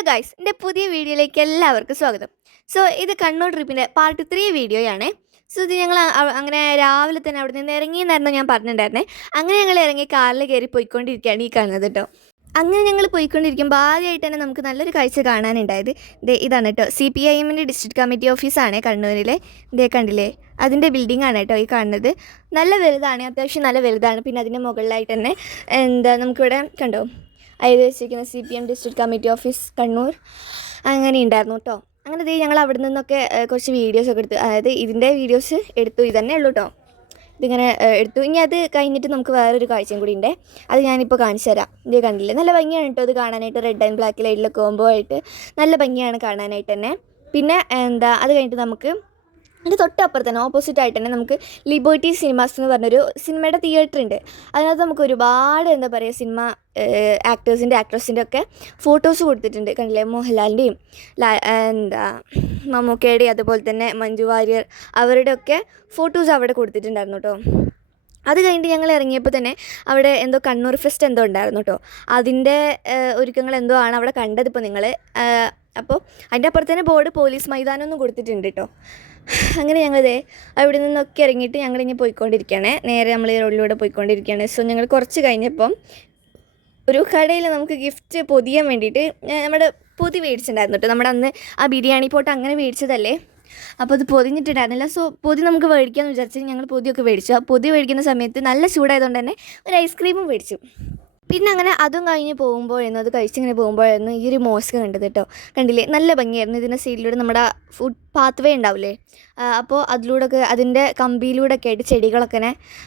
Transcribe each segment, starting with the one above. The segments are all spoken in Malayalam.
ഹലോ ഗായ്സ്, എൻ്റെ പുതിയ വീഡിയോയിലേക്ക് എല്ലാവർക്കും സ്വാഗതം. ഇത് കണ്ണൂർ ട്രിപ്പിൻ്റെ പാർട്ട് 3 വീഡിയോയാണ്. ഇത് ഞങ്ങൾ അങ്ങനെ രാവിലെ തന്നെ അവിടെ നിന്ന് ഇറങ്ങിയെന്നായിരുന്നു ഞാൻ പറഞ്ഞിട്ടുണ്ടായിരുന്നത്. അങ്ങനെ ഞങ്ങൾ ഇറങ്ങി കാറിൽ കയറി പോയിക്കൊണ്ടിരിക്കുകയാണ് ഈ കാണുന്നത് കേട്ടോ. അങ്ങനെ ഞങ്ങൾ പോയിക്കൊണ്ടിരിക്കുമ്പോൾ ആദ്യമായിട്ട് തന്നെ നമുക്ക് നല്ലൊരു കാഴ്ച കാണാനുണ്ടായത് ഇതാണ് കേട്ടോ. CPIMൻ്റെ ഡിസ്ട്രിക്ട് കമ്മിറ്റി ഓഫീസാണ് കണ്ണൂരിലെ. കണ്ടില്ലേ, അതിൻ്റെ ബിൽഡിംഗ് ആണ് കേട്ടോ ഈ കാണുന്നത്. നല്ല വലുതാണ്, അത്യാവശ്യം നല്ല വലുതാണ്. പിന്നെ അതിൻ്റെ മുകളിലായിട്ട് തന്നെ നമുക്കിവിടെ കണ്ടോ അതിൽ വെച്ചിരിക്കുന്ന CPM district committee office Kannur അങ്ങനെ ഉണ്ടായിരുന്നു കേട്ടോ. അങ്ങനെ ഞങ്ങൾ അവിടെ നിന്നൊക്കെ കുറച്ച് വീഡിയോസൊക്കെ എടുത്തു. അതായത് ഇതിൻ്റെ വീഡിയോസ് എടുത്തു, ഇതന്നെ ഉള്ളൂ കേട്ടോ. ഇതിങ്ങനെ എടുത്തു. ഇനി അത് കഴിഞ്ഞിട്ട് നമുക്ക് വേറൊരു കാഴ്ചയും കൂടി ഉണ്ട്, അത് ഞാനിപ്പോൾ കാണിച്ചു തരാം. കണ്ടില്ലേ, നല്ല ഭംഗിയാണ് കേട്ടോ ഇത് കാണാനായിട്ട്. റെഡ് ആൻഡ് ബ്ലാക്ക് ലൈറ്റിൽ കോംബോ ആയിട്ട് നല്ല ഭംഗിയാണ് കാണാനായിട്ട് തന്നെ. പിന്നെ അത് കഴിഞ്ഞിട്ട് നമുക്ക് അതിൻ്റെ തൊട്ടപ്പുറത്ത് തന്നെ ഓപ്പോസിറ്റ് ആയിട്ട് തന്നെ നമുക്ക് ലിബർട്ടി സിനിമാസ് എന്ന് പറഞ്ഞൊരു സിനിമയുടെ തിയേറ്റർ ഉണ്ട്. അതിനകത്ത് നമുക്ക് ഒരുപാട് സിനിമ ആക്ട്രസിൻ്റെ ഒക്കെ ഫോട്ടോസ് കൊടുത്തിട്ടുണ്ട്. കണ്ടില്ലേ, മോഹൻലാലിൻ്റെയും മമ്മൂക്കയുടെയും അതുപോലെ തന്നെ മഞ്ജു വാര്യർ അവരുടെയൊക്കെ ഫോട്ടോസ് അവിടെ കൊടുത്തിട്ടുണ്ടായിരുന്നു കേട്ടോ. അത് കഴിഞ്ഞിട്ട് ഞങ്ങൾ ഇറങ്ങിയപ്പോൾ തന്നെ അവിടെ കണ്ണൂർ ഫെസ്റ്റ് ഉണ്ടായിരുന്നു കേട്ടോ. അതിൻ്റെ ഒരുക്കങ്ങൾ ആണ് അവിടെ കണ്ടതിപ്പോൾ നിങ്ങൾ. അപ്പോൾ അതിൻ്റെ അപ്പുറത്ത് തന്നെ ബോർഡ് പോലീസ് മൈതാനം ഒന്നും കൊടുത്തിട്ടുണ്ട് കേട്ടോ. അങ്ങനെ ഞങ്ങളിതേ അവിടെ നിന്നൊക്കെ ഇറങ്ങിയിട്ട് ഞങ്ങളിങ്ങനെ പോയിക്കൊണ്ടിരിക്കുകയാണ്. നേരെ നമ്മൾ ഈ റോഡിലൂടെ പോയിക്കൊണ്ടിരിക്കുകയാണ്. ഞങ്ങൾ കുറച്ച് കഴിഞ്ഞപ്പം ഒരു കടയിൽ നമുക്ക് ഗിഫ്റ്റ് പൊതിയാൻ വേണ്ടിയിട്ട് നമ്മുടെ പൊതി മേടിച്ചിട്ടുണ്ടായിരുന്നു കേട്ടോ. നമ്മുടെ അന്ന് ആ ബിരിയാണി പോട്ട് അങ്ങനെ മേടിച്ചതല്ലേ, അപ്പോൾ അത് പൊതിഞ്ഞിട്ടുണ്ടായിരുന്നില്ല. പൊതി നമുക്ക് മേടിക്കാമെന്ന് വിചാരിച്ചു ഞങ്ങൾ പൊതിയൊക്കെ മേടിച്ചു. ആ പൊതി മേടിക്കുന്ന സമയത്ത് നല്ല ചൂടായതുകൊണ്ട് തന്നെ ഒരു ഐസ്ക്രീമും മേടിച്ചു. പിന്നെ അങ്ങനെ അതും കഴിഞ്ഞ് പോകുമ്പോഴായിരുന്നു, അത് കഴിച്ചിങ്ങനെ പോകുമ്പോഴായിരുന്നു ഈ ഒരു മോസ്ക് കണ്ടത് കേട്ടോ. കണ്ടില്ലേ, നല്ല ഭംഗിയായിരുന്നു. ഇതിൻ്റെ സൈഡിലൂടെ നമ്മുടെ ഫുഡ് പാത്ത് വേ ഉണ്ടാവില്ലേ, അപ്പോൾ അതിലൂടെയൊക്കെ അതിൻ്റെ കമ്പിയിലൂടെയൊക്കെ ആയിട്ട് ചെടികളൊക്കെ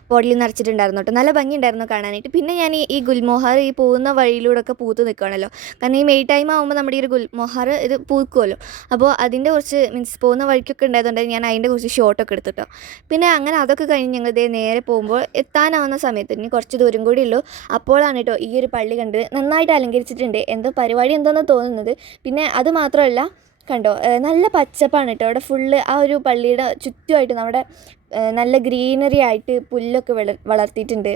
ബോട്ടിലിൽ നിറച്ചിട്ടുണ്ടായിരുന്നു കേട്ടോ. നല്ല ഭംഗിയുണ്ടായിരുന്നു കാണാനായിട്ട്. പിന്നെ ഞാൻ ഈ ഗുൽമോഹർ ഈ പോകുന്ന വഴിയിലൂടെയൊക്കെ പൂത്ത് നിൽക്കുകയാണല്ലോ. കാരണം ഈ മെയ് ടൈം ആകുമ്പോൾ നമ്മുടെ ഈ ഒരു ഗുൽമോഹർ ഇത് പൂക്കുമല്ലോ. അപ്പോൾ അതിൻ്റെ കുറച്ച് പോകുന്ന വഴിക്കൊക്കെ ഉണ്ടായതുകൊണ്ട് ഞാൻ അതിൻ്റെ കുറച്ച് ഷോട്ടൊക്കെ എടുത്തു കേട്ടോ. പിന്നെ അങ്ങനെ അതൊക്കെ കഴിഞ്ഞ് ഞങ്ങൾ നേരെ പോകുമ്പോൾ എത്താനാവുന്ന സമയത്ത് ഇനി കുറച്ച് ദൂരം കൂടി ഉള്ളൂ. അപ്പോഴാണ് കേട്ടോ ഈ ഒരു പള്ളി കണ്ടത്. നന്നായിട്ട് അലങ്കരിച്ചിട്ടുണ്ട്, പരിപാടി എന്തോന്ന് തോന്നുന്നത്. പിന്നെ അത് മാത്രമല്ല കണ്ടോ, നല്ല പച്ചപ്പാണ് കേട്ടോ അവിടെ ഫുള്ള്. ആ ഒരു പള്ളിയുടെ ചുറ്റുമായിട്ട് നമ്മുടെ നല്ല ഗ്രീനറി ആയിട്ട് പുല്ലൊക്കെ വളർത്തിയിട്ടുണ്ട്.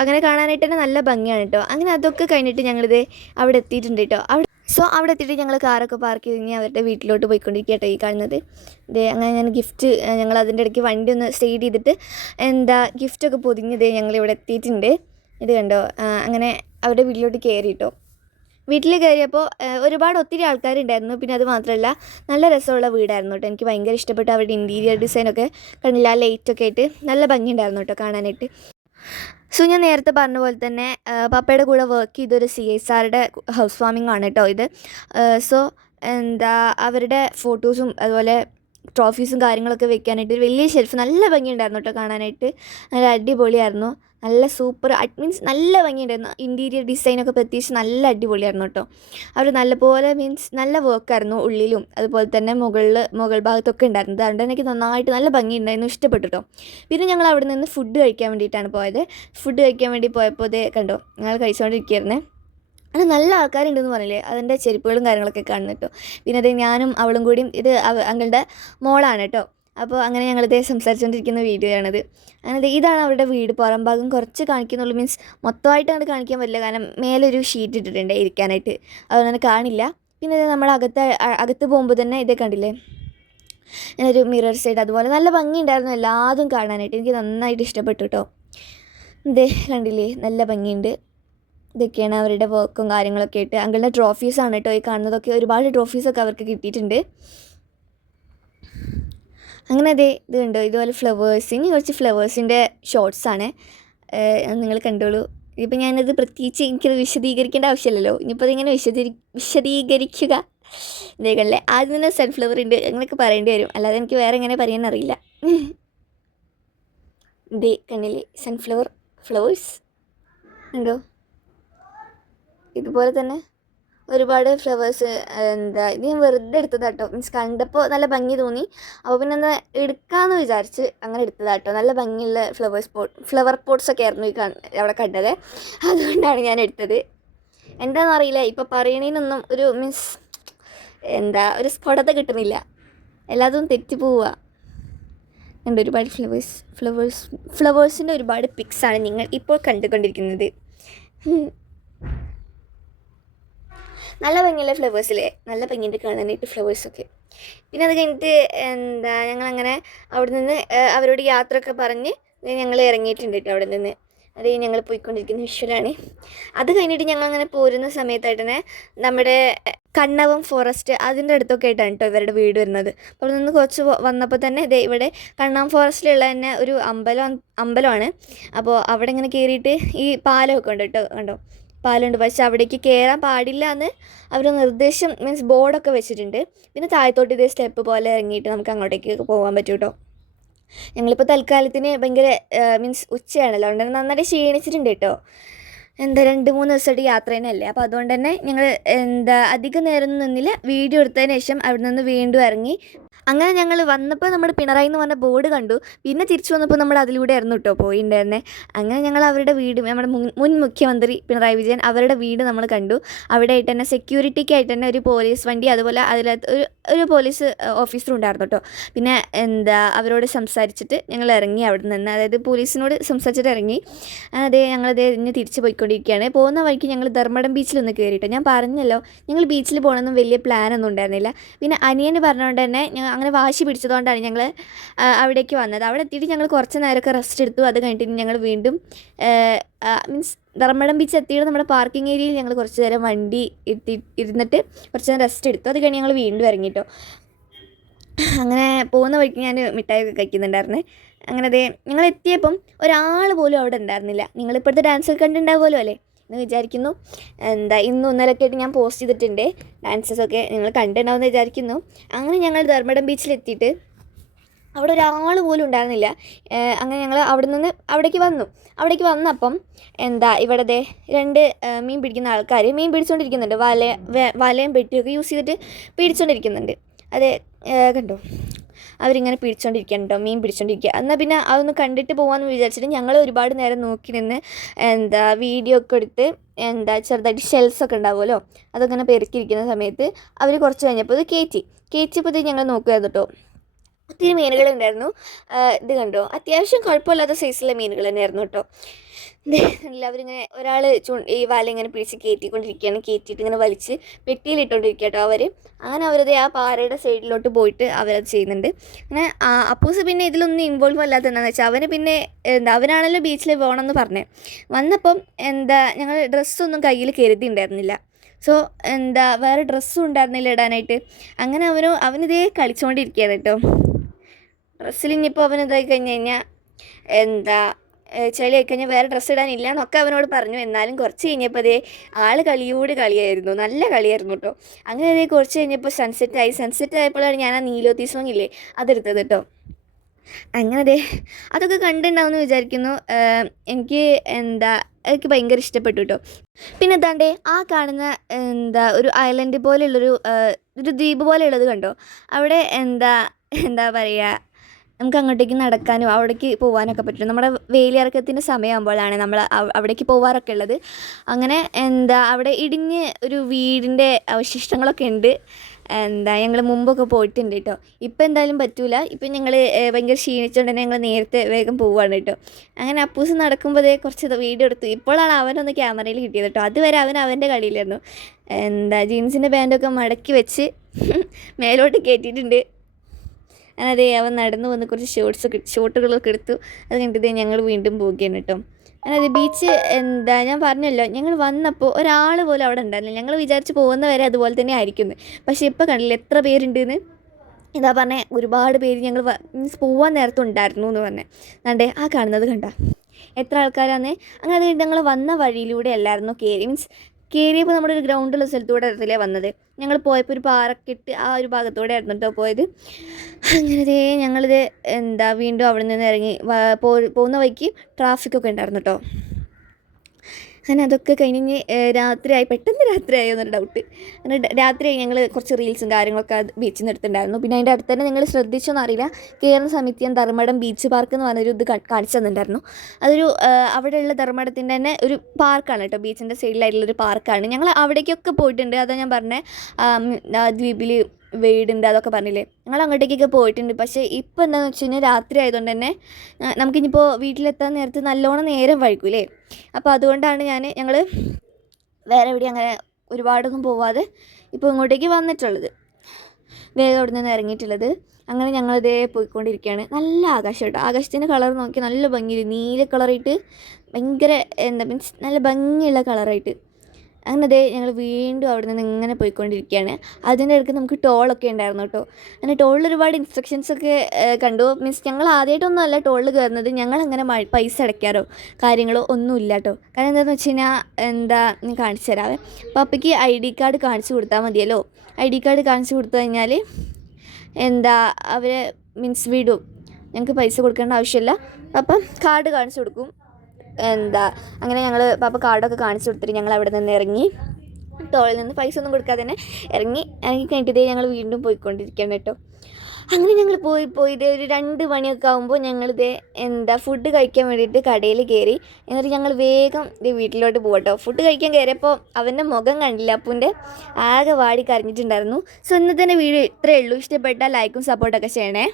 അങ്ങനെ കാണാനായിട്ട് തന്നെ നല്ല ഭംഗിയാണ് കേട്ടോ. അങ്ങനെ അതൊക്കെ കഴിഞ്ഞിട്ട് ഞങ്ങളിത് അവിടെ എത്തിയിട്ടുണ്ട് കേട്ടോ. അവിടെ എത്തിയിട്ട് ഞങ്ങൾ കാറൊക്കെ പാർക്ക് ചെയ്ത് അവരുടെ വീട്ടിലോട്ട് പോയിക്കൊണ്ടിരിക്കുക കേട്ടോ ഈ കാണുന്നത്. അങ്ങനെ ഞാൻ ഗിഫ്റ്റ് ഞങ്ങൾ അതിൻ്റെ ഇടയ്ക്ക് വണ്ടി ഒന്ന് സ്റ്റേഡ് ചെയ്തിട്ട് ഗിഫ്റ്റൊക്കെ പൊതിഞ്ഞത് ഞങ്ങളിവിടെ എത്തിയിട്ടുണ്ട്. ഇത് കണ്ടോ, അങ്ങനെ അവരുടെ വീട്ടിലോട്ട് കയറി കേട്ടോ. വീട്ടിൽ കയറിയപ്പോൾ ഒത്തിരി ആൾക്കാരുണ്ടായിരുന്നു. പിന്നെ അത് മാത്രമല്ല നല്ല രസമുള്ള വീടായിരുന്നു കേട്ടോ. എനിക്ക് ഭയങ്കര ഇഷ്ടപ്പെട്ടു അവരുടെ ഇൻറ്റീരിയർ ഡിസൈനൊക്കെ. കണ്ടില്ല, ലൈറ്റൊക്കെ ആയിട്ട് നല്ല ഭംഗിയുണ്ടായിരുന്നു കേട്ടോ കാണാനായിട്ട്. ഞാൻ നേരത്തെ പറഞ്ഞ പോലെ തന്നെ പപ്പയുടെ കൂടെ വർക്ക് ചെയ്തൊരു CSRയുടെ ഹൗസ് വാമിംഗ് ആണ് കേട്ടോ ഇത്. അവരുടെ ഫോട്ടോസും അതുപോലെ ട്രോഫീസും കാര്യങ്ങളൊക്കെ വെക്കാനായിട്ട് ഒരു വലിയ ഷെൽഫ് നല്ല ഭംഗിയുണ്ടായിരുന്നു കേട്ടോ കാണാനായിട്ട്. നല്ല അടിപൊളിയായിരുന്നു, നല്ല സൂപ്പർ മീൻസ് നല്ല ഭംഗിയുണ്ടായിരുന്നു. ഇൻറ്റീരിയർ ഡിസൈനൊക്കെ പ്രത്യേകിച്ച് നല്ല അടിപൊളിയായിരുന്നു കേട്ടോ. അവർ നല്ലപോലെ നല്ല വർക്കായിരുന്നു ഉള്ളിലും അതുപോലെ തന്നെ മുകൾ ഭാഗത്തൊക്കെ ഉണ്ടായിരുന്നത്. അതുകൊണ്ട് എനിക്ക് നന്നായിട്ട് നല്ല ഭംഗിയുണ്ടായിരുന്നു, ഇഷ്ടപ്പെട്ടു കേട്ടോ. പിന്നെ ഞങ്ങൾ അവിടെ നിന്ന് ഫുഡ് കഴിക്കാൻ വേണ്ടിയിട്ടാണ് പോയത്. ഫുഡ് കഴിക്കാൻ വേണ്ടി പോയപ്പോൾ കണ്ടോ ഞങ്ങൾ കഴിച്ചുകൊണ്ടിരിക്കുകയായിരുന്നേ. അത് നല്ല ആൾക്കാരുണ്ടെന്ന് പറഞ്ഞില്ലേ, അതിൻ്റെ ചെരുപ്പുകളും കാര്യങ്ങളൊക്കെ കാണുന്നു കേട്ടോ. പിന്നെ ഞാനും അവളും കൂടിയും ഇത് അങ്ങളുടെ മോളാണ് കേട്ടോ. അപ്പോൾ അങ്ങനെ ഞങ്ങളിത് സംസാരിച്ചുകൊണ്ടിരിക്കുന്ന വീഡിയോ ആണിത്. അങ്ങനെ ഇതാണ് അവരുടെ വീട്. പുറം ഭാഗം കുറച്ച് കാണിക്കുന്നുള്ളൂ, മീൻസ് മൊത്തമായിട്ട് അങ്ങോട്ട് കാണിക്കാൻ പറ്റില്ല, കാരണം മേലൊരു ഷീറ്റ് ഇട്ടിട്ടുണ്ട് ഇരിക്കാനായിട്ട്, അതൊന്നും കാണില്ല. പിന്നെ നമ്മൾ അകത്ത് പോകുമ്പോൾ തന്നെ കണ്ടില്ലേ ഒരു മിറർ സൈഡ്, അതുപോലെ നല്ല ഭംഗിയുണ്ടായിരുന്നു എല്ലാതും കാണാനായിട്ട്. എനിക്ക് നന്നായിട്ട് ഇഷ്ടപ്പെട്ടു കേട്ടോ. കണ്ടില്ലേ, നല്ല ഭംഗിയുണ്ട്. ഇതൊക്കെയാണ് അവരുടെ വർക്കും കാര്യങ്ങളൊക്കെ ആയിട്ട്. അങ്കിളുടെ ട്രോഫീസാണ് കേട്ടോ ഈ കാണുന്നതൊക്കെ. ഒരുപാട് ട്രോഫീസൊക്കെ അവർക്ക് കിട്ടിയിട്ടുണ്ട്. അങ്ങനെ ഇത് കണ്ടോ, ഇതുപോലെ ഫ്ലവേഴ്സ്, ഇനി കുറച്ച് ഫ്ലവേഴ്സിൻ്റെ ഷോർട്സാണ്, നിങ്ങൾ കണ്ടോളൂ. ഇപ്പം ഞാനത് പ്രത്യേകിച്ച് എനിക്കത് വിശദീകരിക്കേണ്ട ആവശ്യമില്ലല്ലോ. ഇനിയിപ്പോൾ അതിങ്ങനെ വിശദീകരിക്കുക. കണ്ടില്ലേ, ആദ്യം തന്നെ സൺഫ്ലവർ ഉണ്ട് അങ്ങനെയൊക്കെ പറയേണ്ടി വരും, അല്ലാതെ എനിക്ക് വേറെ എങ്ങനെ പറയാൻ അറിയില്ല. കണ്ടില്ലേ, ഫ്ലവേഴ്സ് ഉണ്ടോ, ഇതുപോലെ തന്നെ ഒരുപാട് ഫ്ലവേഴ്സ്. ഇത് ഞാൻ വെറുതെ എടുത്തതാട്ടോ, മീൻസ് കണ്ടപ്പോൾ നല്ല ഭംഗി തോന്നി. അപ്പോൾ പിന്നെ എടുക്കാമെന്ന് വിചാരിച്ച് അങ്ങനെ എടുത്തതാട്ടോ. നല്ല ഭംഗിയുള്ള ഫ്ലവർ പോട്ട്സൊക്കെ ആയിരുന്നു അവിടെ കണ്ടത്, അതുകൊണ്ടാണ് ഞാൻ എടുത്തത്. എന്താണെന്ന് അറിയില്ല, ഇപ്പോൾ പറയണതിനൊന്നും ഒരു ഒരു സ്ഫുടത കിട്ടുന്നില്ല, എല്ലാതും തെറ്റിപ്പോവുക. ഒരുപാട് ഫ്ലവേഴ്സിൻ്റെ ഒരുപാട് പിക്സാണ് നിങ്ങൾ ഇപ്പോൾ കണ്ടുകൊണ്ടിരിക്കുന്നത്. നല്ല ഭംഗിയുള്ള ഫ്ലവേഴ്സില്ലേ, നല്ല ഭംഗിയുണ്ട് കാണാനായിട്ട് ഫ്ലവേഴ്സൊക്കെ. പിന്നെ അത് കഴിഞ്ഞിട്ട് ഞങ്ങളങ്ങനെ അവിടെ നിന്ന് അവരോട് യാത്രയൊക്കെ പറഞ്ഞ് ഞങ്ങൾ ഇറങ്ങിയിട്ടുണ്ട് കേട്ടോ അവിടെ നിന്ന്. അത് ഞങ്ങൾ പോയിക്കൊണ്ടിരിക്കുന്ന വിഷ്വലാണ്. അത് കഴിഞ്ഞിട്ട് ഞങ്ങളങ്ങനെ പോരുന്ന സമയത്തായിട്ട് തന്നെ നമ്മുടെ കണ്ണവം ഫോറസ്റ്റ് അതിൻ്റെ അടുത്തൊക്കെ ആയിട്ടാണ് കേട്ടോ ഇവരുടെ വീട് വരുന്നത്. അപ്പോൾ അവിടെ നിന്ന് കുറച്ച് വന്നപ്പോൾ തന്നെ ഇതേ ഇവിടെ കണ്ണവം ഫോറസ്റ്റിലുള്ള തന്നെ ഒരു അമ്പലമാണ്. അപ്പോൾ അവിടെ ഇങ്ങനെ കയറിയിട്ട് ഈ പാലമൊക്കെ ഉണ്ട് കേട്ടോ, കണ്ടോ പാലമുണ്ട്. പക്ഷെ അവിടേക്ക് കയറാൻ പാടില്ല എന്ന് അവർ നിർദ്ദേശം മീൻസ് ബോർഡൊക്കെ വെച്ചിട്ടുണ്ട്. പിന്നെ താഴത്തോട്ട് ഇതേ സ്റ്റെപ്പ് പോലെ ഇറങ്ങിയിട്ട് നമുക്ക് അങ്ങോട്ടേക്ക് പോകാൻ പറ്റും കേട്ടോ. ഞങ്ങളിപ്പോൾ തൽക്കാലത്തിന് ഭയങ്കര മീൻസ് ഉച്ചയാണല്ലോ, അതുകൊണ്ട് നന്നായിട്ട് ക്ഷീണിച്ചിട്ടുണ്ട് കേട്ടോ. 2-3 ദിവസമായിട്ട് യാത്ര തന്നെയല്ലേ. അപ്പോൾ അതുകൊണ്ട് തന്നെ ഞങ്ങൾ അധികം നേരമൊന്നും നിന്നില്ല. വീഡിയോ എടുത്തതിന് ശേഷം അവിടെ നിന്ന് വീണ്ടും ഇറങ്ങി. അങ്ങനെ ഞങ്ങൾ വന്നപ്പോൾ നമ്മുടെ പിണറായി എന്ന് പറഞ്ഞ ബോർഡ് കണ്ടു. പിന്നെ തിരിച്ചു വന്നപ്പോൾ നമ്മൾ അതിലൂടെ ആയിരുന്നു കേട്ടോ പോയിട്ടുണ്ടായിരുന്നത്. അങ്ങനെ ഞങ്ങൾ അവരുടെ വീട്, നമ്മുടെ മുൻ മുഖ്യമന്ത്രി പിണറായി വിജയൻ അവരുടെ വീട് നമ്മൾ കണ്ടു. അവിടെ ആയിട്ട് തന്നെ സെക്യൂരിറ്റിക്കായിട്ട് തന്നെ ഒരു പോലീസ് വണ്ടി, അതുപോലെ അതിനകത്ത് ഒരു പോലീസ് ഓഫീസറും ഉണ്ടായിരുന്നു കേട്ടോ. പിന്നെ അവരോട് സംസാരിച്ചിട്ട് ഞങ്ങൾ ഇറങ്ങി അവിടെ നിന്ന്, അതായത് പോലീസിനോട് സംസാരിച്ചിട്ട് ഇറങ്ങി. ഞങ്ങളതേ ഇന്ന് തിരിച്ച് പോയിക്കൊണ്ടിരിക്കുകയാണ്. പോകുന്ന വഴിക്ക് ഞങ്ങൾ ധർമ്മടം ബീച്ചിലൊന്ന് കയറിയിട്ടോ. ഞാൻ പറഞ്ഞല്ലോ ഞങ്ങൾ ബീച്ചിൽ പോകണമെന്നും വലിയ പ്ലാനൊന്നും ഉണ്ടായിരുന്നില്ല. പിന്നെ അനിയന് പറഞ്ഞുകൊണ്ട് തന്നെ അങ്ങനെ വാശി പിടിച്ചതുകൊണ്ടാണ് ഞങ്ങൾ അവിടേക്ക് വന്നത്. അവിടെ എത്തിയിട്ട് ഞങ്ങൾ കുറച്ച് നേരമൊക്കെ റെസ്റ്റ് എടുത്തു. അത് കഴിഞ്ഞിട്ട് ഞങ്ങൾ വീണ്ടും മീൻസ് ധർമ്മടം ബീച്ച് എത്തിയിട്ട് നമ്മുടെ പാർക്കിംഗ് ഏരിയയിൽ ഞങ്ങൾ കുറച്ച് നേരം വണ്ടി ഇരുന്നിട്ട് കുറച്ച് നേരം റെസ്റ്റ് എടുത്തു. അത് കഴിഞ്ഞ് ഞങ്ങൾ വീണ്ടും ഇറങ്ങിട്ടോ. അങ്ങനെ പോകുന്ന വഴിക്ക് ഞാൻ മിഠായിയൊക്കെ കഴിക്കുന്നുണ്ടായിരുന്നേ. അങ്ങനെ ഞങ്ങൾ എത്തിയപ്പം ഒരാൾ പോലും അവിടെ ഉണ്ടായിരുന്നില്ല. നിങ്ങളിപ്പോഴത്തെ ഡാൻസ് കണ്ടിട്ടുണ്ടാവുമല്ലോ അല്ലേ എന്ന് വിചാരിക്കുന്നു. ഇന്നും ഇന്നലെയൊക്കെ ആയിട്ട് ഞാൻ പോസ്റ്റ് ചെയ്തിട്ടുണ്ട് ഡാൻസസൊക്കെ, നിങ്ങൾ കണ്ടിട്ടുണ്ടാവുമെന്ന് വിചാരിക്കുന്നു. അങ്ങനെ ഞങ്ങൾ ധർമ്മടം ബീച്ചിലെത്തിയിട്ട് അവിടെ ഒരാൾ പോലും ഉണ്ടായിരുന്നില്ല. അങ്ങനെ ഞങ്ങൾ അവിടേക്ക് വന്നപ്പം ഇവിടെ 2 മീൻ പിടിക്കുന്ന ആൾക്കാർ മീൻ പിടിച്ചുകൊണ്ടിരിക്കുന്നുണ്ട്. വലയും പെട്ടിയൊക്കെ യൂസ് ചെയ്തിട്ട് പിടിച്ചുകൊണ്ടിരിക്കുന്നുണ്ട്. അതെ കണ്ടോ, അവരിങ്ങനെ പിടിച്ചുകൊണ്ടിരിക്കുകയാണ് കേട്ടോ, മീൻ പിടിച്ചുകൊണ്ടിരിക്കുക. എന്നാൽ പിന്നെ അതൊന്ന് കണ്ടിട്ട് പോകാമെന്ന് വിചാരിച്ചിട്ട് ഞങ്ങൾ ഒരുപാട് നേരം നോക്കി നിന്ന് വീഡിയോ ഒക്കെ എടുത്ത് ചെറുതായിട്ട് ഷെൽസൊക്കെ ഉണ്ടാവുമല്ലോ അതൊക്കെ പെരുക്കിയിരിക്കുന്ന സമയത്ത് അവർ കുറച്ച് കഴിഞ്ഞപ്പോൾ ഇത് കയറ്റിയപ്പോൾ ഞങ്ങൾ നോക്കുമായിരുന്നു കേട്ടോ. ഒത്തിരി മീനുകളുണ്ടായിരുന്നു. ഇത് കണ്ടോ, അത്യാവശ്യം കുഴപ്പമില്ലാത്ത സൈസിലുള്ള മീനുകൾ തന്നെയായിരുന്നു കേട്ടോ. അവരിങ്ങനെ ഒരാൾ ഈ വല ഇങ്ങനെ പിടിച്ച് കയറ്റിക്കൊണ്ടിരിക്കുകയാണ്. കയറ്റിയിട്ട് ഇങ്ങനെ വലിച്ച് പെട്ടിയിലിട്ടുകൊണ്ടിരിക്കുക കേട്ടോ അവർ. അങ്ങനെ അവരത് ആ പാറയുടെ സൈഡിലോട്ട് പോയിട്ട് അവരത് ചെയ്യുന്നുണ്ട്. അങ്ങനെ അപ്പൂസ് പിന്നെ ഇതിലൊന്നും ഇൻവോൾവ് അല്ലാത്ത എന്താണെന്ന് വെച്ചാൽ അവന് പിന്നെ അവനാണല്ലോ ബീച്ചിൽ പോകണമെന്ന് പറഞ്ഞേ. വന്നപ്പം ഞങ്ങൾ ഡ്രസ്സൊന്നും കയ്യിൽ കരുതിയിട്ടുണ്ടായിരുന്നില്ല. സോ വേറെ ഡ്രസ്സും ഉണ്ടായിരുന്നില്ല ഇടാനായിട്ട്. അങ്ങനെ അവനിതേ കളിച്ചുകൊണ്ടിരിക്കുകയാണ് കേട്ടോ. ഡ്രസ്സിൽ ഇനിയിപ്പോൾ അവനിതായി കഴിഞ്ഞ് കഴിഞ്ഞാൽ ചളി ആയിക്കഴിഞ്ഞാൽ വേറെ ഡ്രസ്സ് ഇടാനില്ല എന്നൊക്കെ അവനോട് പറഞ്ഞു. എന്നാലും കുറച്ച് കഴിഞ്ഞപ്പോൾ ആൾ കളിയായിരുന്നു, നല്ല കളിയായിരുന്നു കേട്ടോ. അങ്ങനെ കുറച്ച് കഴിഞ്ഞപ്പോൾ സൺസെറ്റ് ആയപ്പോഴാണ് ഞാൻ ആ നീലോത്തി സോങ് ഇല്ലേ അതെടുത്തത് കേട്ടോ. അങ്ങനെ അതൊക്കെ കണ്ടിട്ടുണ്ടാവുമെന്ന് വിചാരിക്കുന്നു. എനിക്ക് ഭയങ്കര ഇഷ്ടപ്പെട്ടു കേട്ടോ. പിന്നെ ആ കാണുന്ന ഒരു ഐലൻഡ് പോലെയുള്ളൊരു ദ്വീപ് പോലെയുള്ളത് കണ്ടോ. അവിടെ എന്താ പറയുക, നമുക്ക് അങ്ങോട്ടേക്ക് നടക്കാനും അവിടേക്ക് പോകാനൊക്കെ പറ്റും. നമ്മുടെ വേലിയിറക്കത്തിൻ്റെ സമയമാകുമ്പോഴാണ് നമ്മൾ അവിടേക്ക് പോകാറൊക്കെ ഉള്ളത്. അങ്ങനെ അവിടെ ഇടിഞ്ഞ് ഒരു വീടിൻ്റെ അവശിഷ്ടങ്ങളൊക്കെ ഉണ്ട്. ഞങ്ങൾ മുമ്പൊക്കെ പോയിട്ടുണ്ട് കേട്ടോ. ഇപ്പം എന്തായാലും പറ്റൂല. ഇപ്പം ഞങ്ങൾ ഭയങ്കര ക്ഷീണിച്ചുകൊണ്ട് തന്നെ ഞങ്ങൾ നേരത്തെ വേഗം പോവുകയാണ് കേട്ടോ. അങ്ങനെ അപ്പൂസ് നടക്കുമ്പോൾ കുറച്ച് വീഡിയോ എടുത്തു. ഇപ്പോഴാണ് അവനൊന്ന് ക്യാമറയിൽ കിട്ടിയത് കേട്ടോ. അതുവരെ അവൻ്റെ കളിയിലായിരുന്നു. ജീൻസിൻ്റെ പാൻറ്റൊക്കെ മടക്കി വെച്ച് മേലോട്ട് കയറ്റിയിട്ടുണ്ട്. അങ്ങനെ അവൻ നടന്നു വന്ന് കുറച്ച് ഷോട്ടുകളൊക്കെ എടുത്തു. അത് കഴിഞ്ഞിട്ട് ഞങ്ങൾ വീണ്ടും പോവുകയാണ് കേട്ടോ. അങ്ങനെ ബീച്ച് ഞാൻ പറഞ്ഞല്ലോ, ഞങ്ങൾ വന്നപ്പോൾ ഒരാൾ പോലും അവിടെ ഉണ്ടായിരുന്നില്ല. ഞങ്ങൾ വിചാരിച്ച് പോകുന്നവരെ അതുപോലെ തന്നെ ആയിരിക്കുന്നു. പക്ഷേ ഇപ്പോൾ കണ്ടില്ല എത്ര പേരുണ്ടെന്ന്. എന്താ പറഞ്ഞേ, ഒരുപാട് പേര് ഞങ്ങൾ മീൻസ് പോകാൻ നേരത്തെ ഉണ്ടായിരുന്നു എന്ന് പറഞ്ഞേ. ആ കാണുന്നത് കണ്ട എത്ര ആൾക്കാരാണ്. അങ്ങനെ അത് ഞങ്ങൾ വന്ന വഴിയിലൂടെ അല്ലായിരുന്നു കയറിയപ്പോൾ നമ്മുടെ ഒരു ഗ്രൗണ്ടുള്ള സ്ഥലത്തൂടെ ആയിരുന്നില്ലേ വന്നത്. ഞങ്ങൾ പോയപ്പോൾ ഒരു പാറക്കെട്ട് ആ ഒരു ഭാഗത്തൂടെ ആയിരുന്നു കേട്ടോ പോയത്. അങ്ങനെ ഞങ്ങളിത് വീണ്ടും അവിടെ നിന്ന് ഇറങ്ങി പോകുന്ന വഴിക്ക് ട്രാഫിക്കൊക്കെ ഉണ്ടായിരുന്നു കേട്ടോ. അങ്ങനെ അതൊക്കെ കഴിഞ്ഞ് പെട്ടെന്ന് രാത്രിയായി എന്നൊരു ഡൗട്ട്. അങ്ങനെ രാത്രിയായി ഞങ്ങൾ കുറച്ച് റീൽസും കാര്യങ്ങളൊക്കെ ബീച്ചിൽ നിന്ന് എടുത്തിട്ടുണ്ടായിരുന്നു. പിന്നെ അതിൻ്റെ അടുത്ത് തന്നെ നിങ്ങൾ ശ്രദ്ധിച്ചോന്ന് അറിയില്ല, കയറുന്ന സമയത്ത് ഞാൻ ധർമ്മടം ബീച്ച് പാർക്ക് എന്ന് പറഞ്ഞൊരു ഇത് കാണിച്ചു തന്നിട്ടുണ്ടായിരുന്നു. അതൊരു അവിടെയുള്ള ധർമ്മടത്തിൻ്റെ തന്നെ ഒരു പാർക്കാണ് കേട്ടോ, ബീച്ചിൻ്റെ സൈഡിലായിട്ടുള്ളൊരു പാർക്കാണ്. ഞങ്ങൾ അവിടേക്കൊക്കെ പോയിട്ടുണ്ട്. അതാ ഞാൻ പറഞ്ഞത് ദ്വീപിൽ വീടുണ്ട് അതൊക്കെ പറഞ്ഞില്ലേ, ഞങ്ങൾ അങ്ങോട്ടേക്കൊക്കെ പോയിട്ടുണ്ട്. പക്ഷേ ഇപ്പോൾ എന്താണെന്ന് വെച്ച് കഴിഞ്ഞാൽ രാത്രി ആയതുകൊണ്ട് തന്നെ നമുക്കിനിപ്പോൾ വീട്ടിലെത്താൻ നേരത്ത് നല്ലോണം നേരം വൈകൂലേ. അപ്പോൾ അതുകൊണ്ടാണ് ഞങ്ങൾ വേറെ എവിടെയും അങ്ങനെ ഒരുപാടൊന്നും പോവാതെ ഇപ്പോൾ ഇങ്ങോട്ടേക്ക് വന്നിട്ടുള്ളത്, വേഗം അവിടെ നിന്ന് ഇറങ്ങിയിട്ടുള്ളത്. അങ്ങനെ ഞങ്ങളിതേ പോയിക്കൊണ്ടിരിക്കുകയാണ്. നല്ല ആകാശം കേട്ടോ, ആകാശത്തിൻ്റെ കളർ നോക്കി നല്ല ഭംഗിയിൽ നീല കളറായിട്ട്, ഭയങ്കര എന്താ മീൻസ് നല്ല ഭംഗിയുള്ള കളറായിട്ട്. അങ്ങനെ ദേ ഞങ്ങൾ വീണ്ടും അവിടെ നിന്ന് ഇങ്ങനെ പോയിക്കൊണ്ടിരിക്കുകയാണ്. അതിൻ്റെ ഇടയ്ക്ക് നമുക്ക് ടോളൊക്കെ ഉണ്ടായിരുന്നു കേട്ടോ. അങ്ങനെ ടോളിൽ ഒരുപാട് ഇൻസ്ട്രക്ഷൻസൊക്കെ കണ്ടു. മീൻസ് ഞങ്ങൾ ആദ്യമായിട്ടൊന്നും അല്ല ടോളിൽ കയറുന്നത്, ഞങ്ങളങ്ങനെ പൈസ അടയ്ക്കാറോ കാര്യങ്ങളോ ഒന്നുമില്ല കേട്ടോ. കാരണം എന്താണെന്ന് വെച്ച് കഴിഞ്ഞാൽ ഞാൻ കാണിച്ചു തരാവേ. പപ്പയ്ക്ക് ID കാർഡ് കാണിച്ചു കൊടുത്താൽ മതിയല്ലോ. ID കാർഡ് കാണിച്ചു കൊടുത്തു കഴിഞ്ഞാൽ അവർ മീൻസ് വിടും, ഞങ്ങൾക്ക് പൈസ കൊടുക്കേണ്ട ആവശ്യമില്ല. അപ്പം കാർഡ് കാണിച്ചു കൊടുക്കും. അങ്ങനെ ഞങ്ങൾ പാപ്പ കാർഡൊക്കെ കാണിച്ചു കൊടുത്തിട്ട് ഞങ്ങൾ അവിടെ നിന്ന് ഇറങ്ങി. ടോളിൽ നിന്ന് പൈസ ഒന്നും കൊടുക്കാതെ തന്നെ ഇറങ്ങി കഴിഞ്ഞിട്ടേ ഞങ്ങൾ വീണ്ടും പോയിക്കൊണ്ടിരിക്കുകയാണ് കേട്ടോ. അങ്ങനെ ഞങ്ങൾ പോയി ഇതേ ഒരു 2 മണിയൊക്കെ ആകുമ്പോൾ ഞങ്ങളിതേ ഫുഡ് കഴിക്കാൻ വേണ്ടിയിട്ട് കടയിൽ കയറി. എന്നിട്ട് ഞങ്ങൾ വേഗം വീട്ടിലോട്ട് പോകട്ടോ. ഫുഡ് കഴിക്കാൻ കയറിയപ്പോൾ അവൻ്റെ മുഖം കണ്ടില്ല, അപ്പൂൻ്റെ ആകെ വാടി കരഞ്ഞിട്ടുണ്ടായിരുന്നു. സോ ഇന്നത്തെ വീഡിയോ ഇത്രയേ ഉള്ളൂ. ഇഷ്ടപ്പെട്ടാൽ ലൈക്കും സപ്പോർട്ടൊക്കെ ചെയ്യണേ.